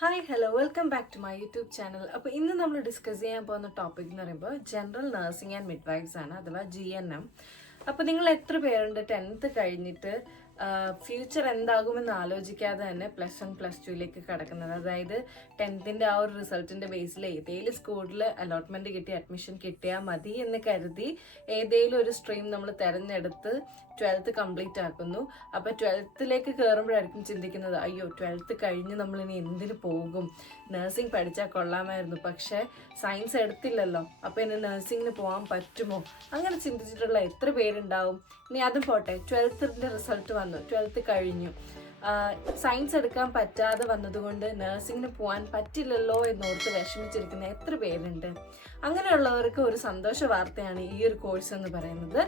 Hi hello welcome back to my YouTube channel. അപ്പോൾ ഇന്ന് നമ്മൾ ഡിസ്കസ് ചെയ്യാൻ പോകുന്ന ടോപ്പിക് എന്ന് പറയുമ്പോൾ ജനറൽ നഴ്സിംഗ് ആൻഡ് മിഡ്വൈഫ്സ് ആണ്, അഥവാ GNM. അപ്പോൾ നിങ്ങൾ എത്ര പേരുണ്ട് 10th കഴിഞ്ഞിട്ട് ഫ്യൂച്ചർ എന്താകുമെന്ന് ആലോചിക്കാതെ തന്നെ +1 +2 കടക്കുന്നത്? അതായത് 10th ആ ഒരു റിസൾട്ടിന്റെ ബേസിൽ ഏതെങ്കിലും സ്കൂളിൽ അലോട്ട്മെന്റ് കിട്ടി അഡ്മിഷൻ കിട്ടിയാൽ മതി എന്ന് കരുതി ഏതെങ്കിലും ഒരു സ്ട്രീം നമ്മൾ തിരഞ്ഞെടുത്ത് 12th കംപ്ലീറ്റ് ആക്കുന്നു. അപ്പോൾ 12th കയറുമ്പോഴായിരിക്കും ചിന്തിക്കുന്നത്, അയ്യോ 12th കഴിഞ്ഞ് നമ്മൾ ഇനി എന്തിനു പോകും, നഴ്സിംഗ് പഠിച്ചാൽ കൊള്ളാമായിരുന്നു, പക്ഷേ സയൻസ് എടുത്തില്ലല്ലോ, അപ്പോൾ ഇനി നഴ്സിംഗിന് പോകാൻ പറ്റുമോ, അങ്ങനെ ചിന്തിച്ചിട്ടുള്ള എത്ര പേരുണ്ടാവും? ഇനി അതും പോട്ടെ, 12th റിസൾട്ട് വന്നു, 12th കഴിഞ്ഞു, സയൻസ് എടുക്കാൻ പറ്റാതെ വന്നതുകൊണ്ട് നഴ്സിംഗിന് പോകാൻ പറ്റില്ലല്ലോ എന്നോർത്ത് വിഷമിച്ചിരിക്കുന്ന എത്ര പേരുണ്ട്? അങ്ങനെയുള്ളവർക്ക് ഒരു സന്തോഷ വാർത്തയാണ് ഈ ഒരു കോഴ്സ് എന്ന് പറയുന്നത്,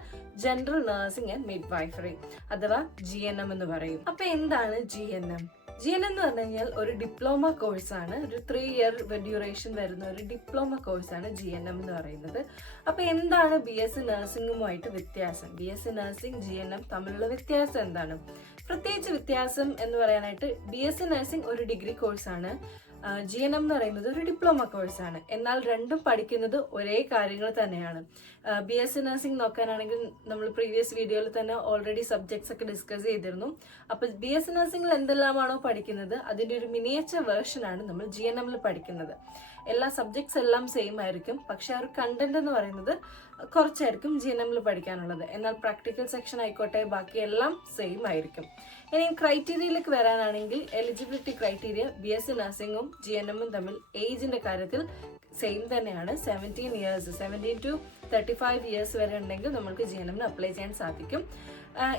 ജനറൽ നഴ്സിംഗ് ആൻഡ് മിഡ്വൈഫറി അഥവാ GNM എന്ന് പറയും. അപ്പൊ എന്താണ് GNM? GNM എന്ന് പറഞ്ഞു കഴിഞ്ഞാൽ ഒരു ഡിപ്ലോമ കോഴ്സാണ്, ഒരു 3 ഇയർ ഡ്യൂറേഷൻ വരുന്ന ഒരു ഡിപ്ലോമ കോഴ്സാണ് GNM എന്ന് പറയുന്നത്. അപ്പൊ എന്താണ് BSc നഴ്സിംഗുമായിട്ട് വ്യത്യാസം? BSc നഴ്സിംഗ് GNM തമ്മിലുള്ള വ്യത്യാസം എന്താണ്? പ്രത്യേകിച്ച് വ്യത്യാസം എന്ന് പറയാനായിട്ട്, BSc നഴ്സിംഗ് ഒരു ഡിഗ്രി കോഴ്സാണ്, GNM എന്ന് പറയുന്നത് ഒരു ഡിപ്ലോമ കോഴ്സാണ്. എന്നാൽ രണ്ടും പഠിക്കുന്നത് ഒരേ കാര്യങ്ങൾ തന്നെയാണ്. BSc നഴ്സിംഗ് നോക്കാനാണെങ്കിൽ നമ്മൾ പ്രീവിയസ് വീഡിയോയിൽ തന്നെ ഓൾറെഡി സബ്ജക്ട്സ് ഒക്കെ ഡിസ്കസ് ചെയ്തിരുന്നു. അപ്പോൾ BSc നഴ്സിംഗിൽ എന്തെല്ലാമാണോ പഠിക്കുന്നത് അതിൻ്റെ ഒരു മിനിയേച്ചർ വേർഷനാണ് നമ്മൾ GNM പഠിക്കുന്നത്. എല്ലാ സബ്ജക്ട്സ് എല്ലാം സെയിം ആയിരിക്കും, പക്ഷെ ആ ഒരു കണ്ടന്റ് എന്ന് പറയുന്നത് കുറച്ചായിരിക്കും GNM പഠിക്കാനുള്ളത്. എന്നാൽ പ്രാക്ടിക്കൽ സെക്ഷൻ ആയിക്കോട്ടെ ബാക്കിയെല്ലാം സെയിം ആയിരിക്കും. ഇനി ക്രൈറ്റീരിയയിലേക്ക് വരാനാണെങ്കിൽ, എലിജിബിലിറ്റി ക്രൈറ്റീരിയ BSc നഴ്സിംഗും GNM തമ്മിൽ ഏജിന്റെ കാര്യത്തിൽ സെയിം തന്നെയാണ്. 17 to 35 ഇയേഴ്സ് വരെ ഉണ്ടെങ്കിൽ നമുക്ക് GNM അപ്ലൈ ചെയ്യാൻ സാധിക്കും.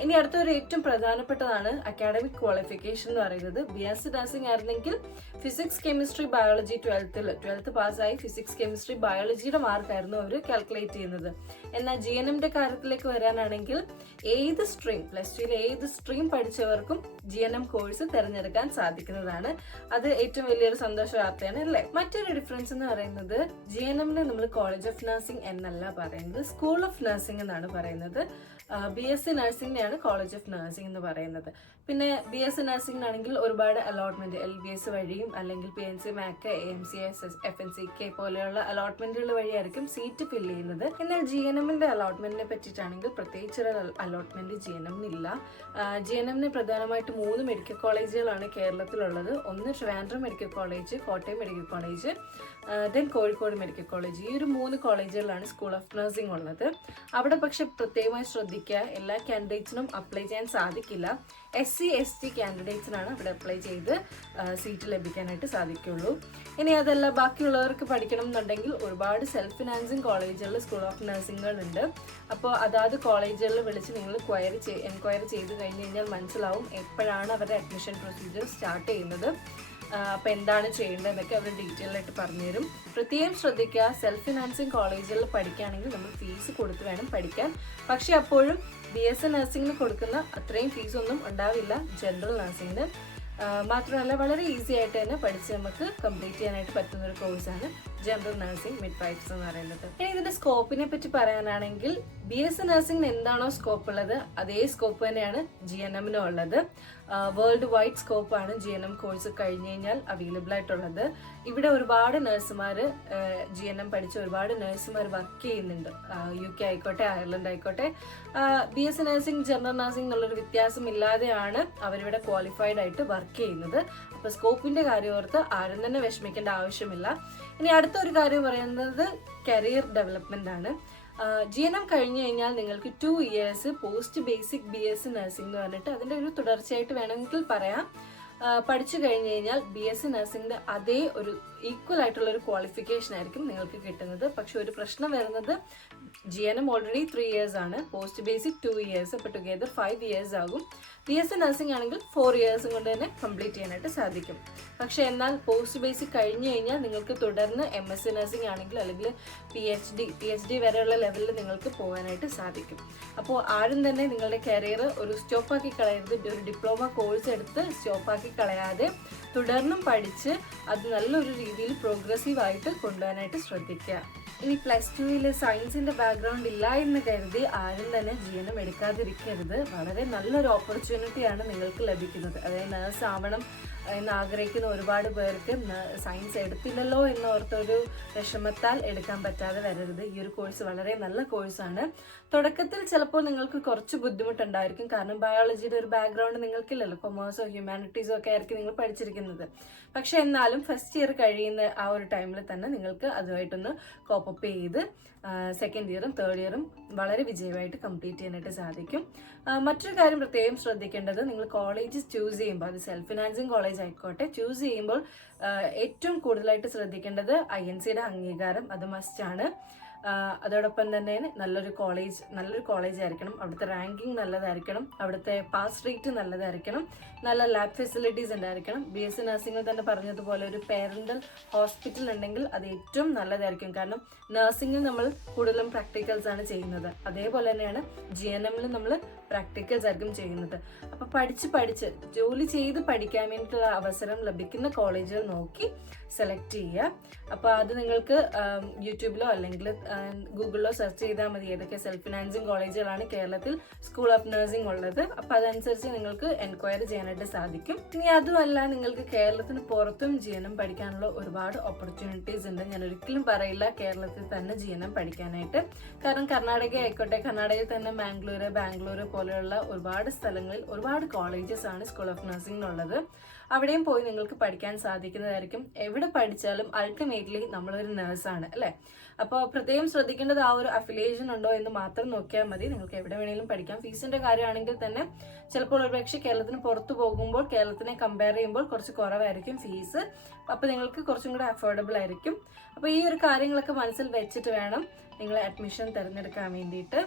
ഇനി അടുത്തൊരു ഏറ്റവും പ്രധാനപ്പെട്ടതാണ് അക്കാഡമിക് ക്വാളിഫിക്കേഷൻ എന്ന് പറയുന്നത്. BSc നഴ്സിംഗ് ആയിരുന്നെങ്കിൽ ഫിസിക്സ് കെമിസ്ട്രി ബയോളജി 12th പാസ്സായി ഫിസിക്സ് കെമിസ്ട്രി ബയോളജിയുടെ മാർക്കായിരുന്നു അവർ കാൽക്കുലേറ്റ് ചെയ്യുന്നത്. എന്നാൽ GNMന്റെ കാര്യത്തിലേക്ക് വരാനാണെങ്കിൽ ഏത് സ്ട്രീം, +2 ഏത് സ്ട്രീം പഠിച്ചവർക്കും GNM കോഴ്സ് തിരഞ്ഞെടുക്കാൻ സാധിക്കുന്നതാണ്. അത് ഏറ്റവും വലിയൊരു സന്തോഷ വാർത്തയാണ് അല്ലേ? മറ്റൊരു ഡിഫറൻസ് എന്ന് പറയുന്നത്, GNMനെ നമ്മൾ കോളേജ് ഓഫ് നഴ്സിംഗ് എന്നല്ല പറയുന്നത്, സ്കൂൾ ഓഫ് നഴ്സിംഗ് എന്നാണ് പറയുന്നത്. BSc നഴ്സിംഗിനെയാണ് കോളേജ് ഓഫ് നഴ്സിംഗ് എന്ന് പറയുന്നത്. പിന്നെ BSc നഴ്സിംഗിനാണെങ്കിൽ ഒരുപാട് അലോട്ട്മെന്റ് LBS വഴിയും അല്ലെങ്കിൽ PNC MAC AMCS FNCK പോലെയുള്ള അലോട്ട്മെന്റുകൾ വഴിയായിരിക്കും സീറ്റ് ഫില്ല് ചെയ്യുന്നത്. എന്നാൽ GNMന്റെ അലോട്ട്മെന്റിനെ പറ്റിയിട്ടാണെങ്കിൽ പ്രത്യേകിച്ചൊരു അലോട്ട്മെന്റ് GNMനില്ല. GNMന് പ്രധാനമായിട്ട് 3 മെഡിക്കൽ കോളേജുകളാണ് കേരളത്തിലുള്ളത്. ഒന്ന് Trivandrum medical college, Kottayam medical college, then Kozhikode medical college. ഈ ഒരു 3 കോളേജുകളിലാണ് സ്കൂൾ ഓഫ് നഴ്സിംഗ് ഉള്ളത്. അവിടെ പക്ഷെ പ്രത്യേകമായി ശ്രദ്ധിക്കുക, എല്ലാ കാൻഡിഡേറ്റ്സിനും അപ്ലൈ ചെയ്യാൻ സാധിക്കില്ല. SC ST കാൻഡിഡേറ്റ്സിനാണ് അവിടെ അപ്ലൈ ചെയ്ത് സീറ്റ് ലഭിക്കാനായിട്ട് സാധിക്കുള്ളൂ. ഇനി അതല്ല, ബാക്കിയുള്ളവർക്ക് പഠിക്കണം എന്നുണ്ടെങ്കിൽ ഒരുപാട് സെൽഫ് ഫിനാൻസിങ് കോളേജുകളിൽ സ്കൂൾ ഓഫ് നഴ്സിംഗുകളുണ്ട്. അപ്പോൾ അതാത് കോളേജുകളിൽ വിളിച്ച് നിങ്ങൾ എൻക്വയറി ചെയ്ത് കഴിഞ്ഞ് കഴിഞ്ഞാൽ മനസ്സിലാവും എപ്പോഴാണ് അവരുടെ അഡ്മിഷൻ പ്രൊസീജിയർ സ്റ്റാർട്ട് ചെയ്യുന്നത്, അപ്പോൾ എന്താണ് ചെയ്യേണ്ടതെന്നൊക്കെ അവർ ഡീറ്റെയിൽ ആയിട്ട് പറഞ്ഞുതരും. പ്രത്യേകം ശ്രദ്ധിക്കുക, സെൽഫ് ഫിനാൻസിങ് കോളേജുകളിൽ പഠിക്കുകയാണെങ്കിൽ നമ്മൾ ഫീസ് കൊടുത്ത് വേണം പഠിക്കാൻ. പക്ഷെ അപ്പോഴും BSc നഴ്സിംഗിന് കൊടുക്കുന്ന അത്രയും ഫീസൊന്നും ഉണ്ടാവില്ല ജനറൽ നഴ്സിംഗിന്. മാത്രമല്ല വളരെ ഈസി ആയിട്ട് തന്നെ പഠിച്ച് നമുക്ക് കംപ്ലീറ്റ് ചെയ്യാനായിട്ട് പറ്റുന്ന ഒരു കോഴ്സാണ് ജനറൽ നഴ്സിംഗ് മിഡ്വൈഫ്സ് എന്ന് പറയുന്നത്. ഇനി ഇതിന്റെ സ്കോപ്പിനെ പറ്റി പറയാനാണെങ്കിൽ, BSc നഴ്സിംഗിന് എന്താണോ സ്കോപ്പ് ഉള്ളത് അതേ സ്കോപ്പ് തന്നെയാണ് GNMനും ഉള്ളത്. വേൾഡ് വൈഡ് സ്കോപ്പാണ് GNM കോഴ്സ് കഴിഞ്ഞ് കഴിഞ്ഞാൽ അവൈലബിൾ ആയിട്ടുള്ളത്. ഇവിടെ ഒരുപാട് നഴ്സുമാർ, GNM പഠിച്ച ഒരുപാട് നഴ്സുമാർ വർക്ക് ചെയ്യുന്നുണ്ട്. UK ആയിക്കോട്ടെ അയർലൻഡ് ആയിക്കോട്ടെ. BSc നഴ്സിംഗ് ജനറൽ നഴ്സിംഗ് എന്നുള്ളൊരു വ്യത്യാസം ഇല്ലാതെയാണ് അവരിവിടെ ക്വാളിഫൈഡ് ആയിട്ട് വർക്ക് ചെയ്യുന്നത്. അപ്പോൾ സ്കോപ്പിന്റെ കാര്യം ഓർത്ത് ആരും തന്നെ വിഷമിക്കേണ്ട ആവശ്യമില്ല. ഇനി അടുത്തൊരു കാര്യം പറയുന്നത് കരിയർ ഡെവലപ്മെന്റ് ആണ്. GNM കഴിഞ്ഞു കഴിഞ്ഞാൽ നിങ്ങൾക്ക് 2 years post basic BSc nursing എന്ന് പറഞ്ഞിട്ട് അതിൻ്റെ ഒരു തുടർച്ചയായിട്ട് വേണമെങ്കിൽ പറയാം പഠിച്ചു കഴിഞ്ഞു കഴിഞ്ഞാൽ BSc നഴ്സിംഗിന്റെ അതേ ഒരു ഈക്വൽ ആയിട്ടുള്ള ഒരു ക്വാളിഫിക്കേഷൻ ആയിരിക്കും നിങ്ങൾക്ക് കിട്ടുന്നത്. പക്ഷെ ഒരു പ്രശ്നം വരുന്നത്, GNM ഓൾറെഡി 3 ഇയേഴ്സ് ആണ്, പോസ്റ്റ് ബേസിക് 2 ഇയേഴ്സ്, അപ്പോൾ ടുഗെദർ 5 ഇയേഴ്സ് ആകും. BSc നഴ്സിംഗ് ആണെങ്കിൽ 4 ഇയേഴ്സും കൊണ്ട് തന്നെ കംപ്ലീറ്റ് ചെയ്യാനായിട്ട് സാധിക്കും. പക്ഷെ എന്നാൽ പോസ്റ്റ് ബേസിക് കഴിഞ്ഞു കഴിഞ്ഞാൽ നിങ്ങൾക്ക് തുടർന്ന് MSc നഴ്സിംഗ് ആണെങ്കിൽ അല്ലെങ്കിൽ PhD വരെയുള്ള ലെവലിൽ നിങ്ങൾക്ക് പോകാനായിട്ട് സാധിക്കും. അപ്പോൾ ആരും തന്നെ നിങ്ങളുടെ കരിയർ ഒരു സ്റ്റോപ്പാക്കി കളയരുത്. ഒരു ഡിപ്ലോമ കോഴ്സ് എടുത്ത് സ്റ്റോപ്പാക്കി കളയാതെ തുടർന്നും പഠിച്ച് അത് നല്ലൊരു രീതിയിൽ പ്രോഗ്രസീവ് ആയിട്ട് കൊണ്ടുപോകാനായിട്ട് ശ്രദ്ധിക്കുക. ഇനി +2 സയൻസിന്റെ ബാക്ക്ഗ്രൗണ്ട് ഇല്ല എന്ന് കരുതി ആരും തന്നെ GNM എടുക്കാതിരിക്കരുത്. വളരെ നല്ലൊരു ഓപ്പർച്യൂണിറ്റിയാണ് നിങ്ങൾക്ക് ലഭിക്കുന്നത്. അതായത് നേഴ്സ് ആവണം എന്ന് ആഗ്രഹിക്കുന്ന ഒരുപാട് പേർക്ക് സയൻസ് എടുത്തില്ലല്ലോ എന്നോർത്തൊരു വിഷമത്താൽ എടുക്കാൻ പറ്റാതെ വരരുത്. ഈ ഒരു കോഴ്സ് വളരെ നല്ല കോഴ്സാണ്. തുടക്കത്തിൽ ചിലപ്പോൾ നിങ്ങൾക്ക് കുറച്ച് ബുദ്ധിമുട്ടുണ്ടായിരിക്കും, കാരണം ബയോളജിയുടെ ഒരു ബാക്ക്ഗ്രൗണ്ട് നിങ്ങൾക്കില്ലല്ലോ, കൊമേഴ്സോ ഹ്യൂമാനിറ്റീസോ ഒക്കെ ആയിരിക്കും നിങ്ങൾ പഠിച്ചിരിക്കുന്നത്. പക്ഷെ എന്നാലും ഫസ്റ്റ് ഇയർ കഴിയുന്ന ആ ഒരു ടൈമിൽ തന്നെ നിങ്ങൾക്ക് അതുമായിട്ടൊന്ന് കോപ്പപ്പ് ചെയ്ത് സെക്കൻഡ് ഇയറും തേർഡ് ഇയറും വളരെ വിജയമായിട്ട് കംപ്ലീറ്റ് ചെയ്യാനായിട്ട് സാധിക്കും. മറ്റൊരു കാര്യം പ്രത്യേകം ശ്രദ്ധിക്കേണ്ടത്, നിങ്ങൾ കോളേജ് ചൂസ് ചെയ്യുമ്പോൾ, അത് സെൽഫ് ഫിനാൻസിങ് കോളേജ് ആയിക്കോട്ടെ, ചൂസ് ചെയ്യുമ്പോൾ ഏറ്റവും കൂടുതലായിട്ട് ശ്രദ്ധിക്കേണ്ടത് INC-യുടെ അംഗീകാരം, അത് മസ്റ്റാണ്. അതോടൊപ്പം തന്നെ നല്ലൊരു കോളേജ് ആയിരിക്കണം, അവിടുത്തെ റാങ്കിങ് നല്ലതായിരിക്കണം, അവിടുത്തെ പാസ് റേറ്റ് നല്ലതായിരിക്കണം, നല്ല ലാബ് ഫെസിലിറ്റീസ് ഉണ്ടായിരിക്കണം. BSc നഴ്സിംഗിൽ തന്നെ പറഞ്ഞതുപോലെ ഒരു പേരന്റൽ ഹോസ്പിറ്റൽ ഉണ്ടെങ്കിൽ അത് ഏറ്റവും നല്ലതായിരിക്കും. കാരണം നഴ്സിംഗിൽ നമ്മൾ കൂടുതലും പ്രാക്ടിക്കൽസ് ആണ് ചെയ്യുന്നത്, അതേപോലെ തന്നെയാണ് GNM-ൽ നമ്മൾ പ്രാക്ടിക്കൽസ് ആയിരിക്കും ചെയ്യുന്നത്. അപ്പോൾ പഠിച്ച് ജോലി ചെയ്ത് പഠിക്കാൻ വേണ്ടിയിട്ടുള്ള അവസരം ലഭിക്കുന്ന കോളേജുകൾ നോക്കി സെലക്ട് ചെയ്യുക. അപ്പോൾ അത് നിങ്ങൾക്ക് യൂട്യൂബിലോ അല്ലെങ്കിൽ ഗൂഗിളിലോ സെർച്ച് ചെയ്താൽ മതി ഏതൊക്കെ സെൽഫ് ഫിനാൻസിങ് കോളേജുകളാണ് കേരളത്തിൽ സ്കൂൾ ഓഫ് നഴ്സിംഗ് ഉള്ളത്. അപ്പോൾ അതനുസരിച്ച് നിങ്ങൾക്ക് എൻക്വയറി ചെയ്യാനായിട്ട് സാധിക്കും. ഇനി അതുമല്ല, നിങ്ങൾക്ക് കേരളത്തിന് പുറത്തും GNM പഠിക്കാനുള്ള ഒരുപാട് ഓപ്പർച്യൂണിറ്റീസ് ഉണ്ട്. ഞാൻ ഒരിക്കലും പറയില്ല കേരളത്തിൽ തന്നെ GNM പഠിക്കാനായിട്ട്. കാരണം കർണാടക ആയിക്കോട്ടെ, കർണാടകയിൽ തന്നെ ബാംഗ്ലൂർ പോലെയുള്ള ഒരുപാട് സ്ഥലങ്ങളിൽ ഒരുപാട് കോളേജസ് ആണ് സ്കൂൾ ഓഫ് നഴ്സിംഗിനുള്ളത്. അവിടെയും പോയി നിങ്ങൾക്ക് പഠിക്കാൻ സാധിക്കുന്നതായിരിക്കും. എവിടെ പഠിച്ചാലും അൾട്ടിമേറ്റ്ലി നമ്മളൊരു നേഴ്സാണ് അല്ലേ. അപ്പോൾ പ്രത്യേകം ശ്രദ്ധിക്കേണ്ടത് ആ ഒരു അഫിലിയേഷൻ ഉണ്ടോ എന്ന് മാത്രം നോക്കിയാൽ മതി. നിങ്ങൾക്ക് എവിടെ വേണമെങ്കിലും പഠിക്കാം. ഫീസിന്റെ കാര്യമാണെങ്കിൽ തന്നെ ചിലപ്പോൾ ഒരുപക്ഷെ കേരളത്തിന് പുറത്തു പോകുമ്പോൾ കേരളത്തിനെ കമ്പയർ ചെയ്യുമ്പോൾ കുറച്ച് കുറവായിരിക്കും ഫീസ്. അപ്പോൾ നിങ്ങൾക്ക് കുറച്ചും കൂടെ അഫോർഡബിൾ ആയിരിക്കും. അപ്പോൾ ഈ ഒരു കാര്യങ്ങളൊക്കെ മനസ്സിൽ വെച്ചിട്ട് വേണം നിങ്ങൾ അഡ്മിഷൻ തിരഞ്ഞെടുക്കാൻ വേണ്ടിയിട്ട്.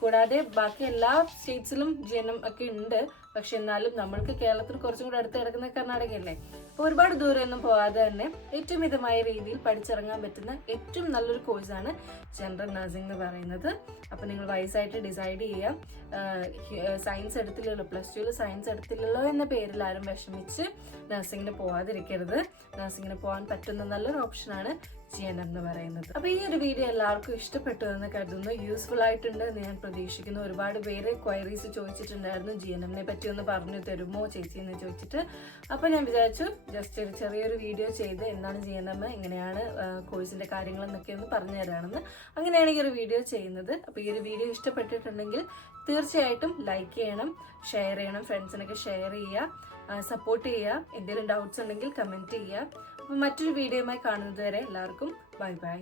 കൂടാതെ ബാക്കി എല്ലാ സ്റ്റേറ്റ്സിലും GNM ഒക്കെ ഉണ്ട്. പക്ഷെ എന്നാലും നമ്മൾക്ക് കേരളത്തിൽ കുറച്ചും കൂടെ അടുത്ത് കിടക്കുന്ന കർണാടകയല്ലേ. അപ്പോൾ ഒരുപാട് ദൂരമൊന്നും പോവാതെ തന്നെ ഏറ്റവും മിതമായ രീതിയിൽ പഠിച്ചിറങ്ങാൻ പറ്റുന്ന ഏറ്റവും നല്ലൊരു കോഴ്സാണ് ജനറൽ നഴ്സിംഗ് എന്ന് പറയുന്നത്. അപ്പോൾ നിങ്ങൾ വയസ്സായിട്ട് ഡിസൈഡ് ചെയ്യാം. സയൻസ് എടുത്തില്ലല്ലോ, +2 സയൻസ് എടുത്തില്ലല്ലോ എന്ന പേരിൽ ആരും വിഷമിച്ച് നഴ്സിംഗിന് പോവാതിരിക്കരുത്. നഴ്സിംഗിന് പോകാൻ പറ്റുന്ന നല്ലൊരു ഓപ്ഷനാണ് GNM എന്ന് പറയുന്നത്. അപ്പോൾ ഈ ഒരു വീഡിയോ എല്ലാവർക്കും ഇഷ്ടപ്പെട്ടു എന്ന് കരുതുന്നു, യൂസ്ഫുൾ ആയിട്ടുണ്ട് എന്ന് ഞാൻ പ്രതീക്ഷിക്കുന്നു. ഒരുപാട് പേര് ക്വയറീസ് ചോദിച്ചിട്ടുണ്ടായിരുന്നു, GNM-നെ പറ്റി ഒന്ന് പറഞ്ഞു തരുമോ ചേച്ചി എന്ന് ചോദിച്ചിട്ട്. അപ്പോൾ ഞാൻ വിചാരിച്ചു ജസ്റ്റ് ഒരു ചെറിയൊരു വീഡിയോ ചെയ്ത് എന്താണ് GNM, എങ്ങനെയാണ് കോഴ്സിന്റെ കാര്യങ്ങളെന്നൊക്കെ ഒന്ന് പറഞ്ഞു തരാമെന്ന്. അങ്ങനെയാണ് ഈ ഒരു വീഡിയോ ചെയ്യുന്നത്. അപ്പോൾ ഈ ഒരു വീഡിയോ ഇഷ്ടപ്പെട്ടിട്ടുണ്ടെങ്കിൽ തീർച്ചയായിട്ടും ലൈക്ക് ചെയ്യണം, ഷെയർ ചെയ്യണം, ഫ്രണ്ട്സിനൊക്കെ ഷെയർ ചെയ്യുക, സപ്പോർട്ട് ചെയ്യുക. എന്തെങ്കിലും ഡൗട്ട്സ് ഉണ്ടെങ്കിൽ കമൻറ്റ് ചെയ്യുക. അപ്പോൾ മറ്റൊരു വീഡിയോയുമായി കാണുന്നത് വരെ എല്ലാവർക്കും ബൈ ബൈ.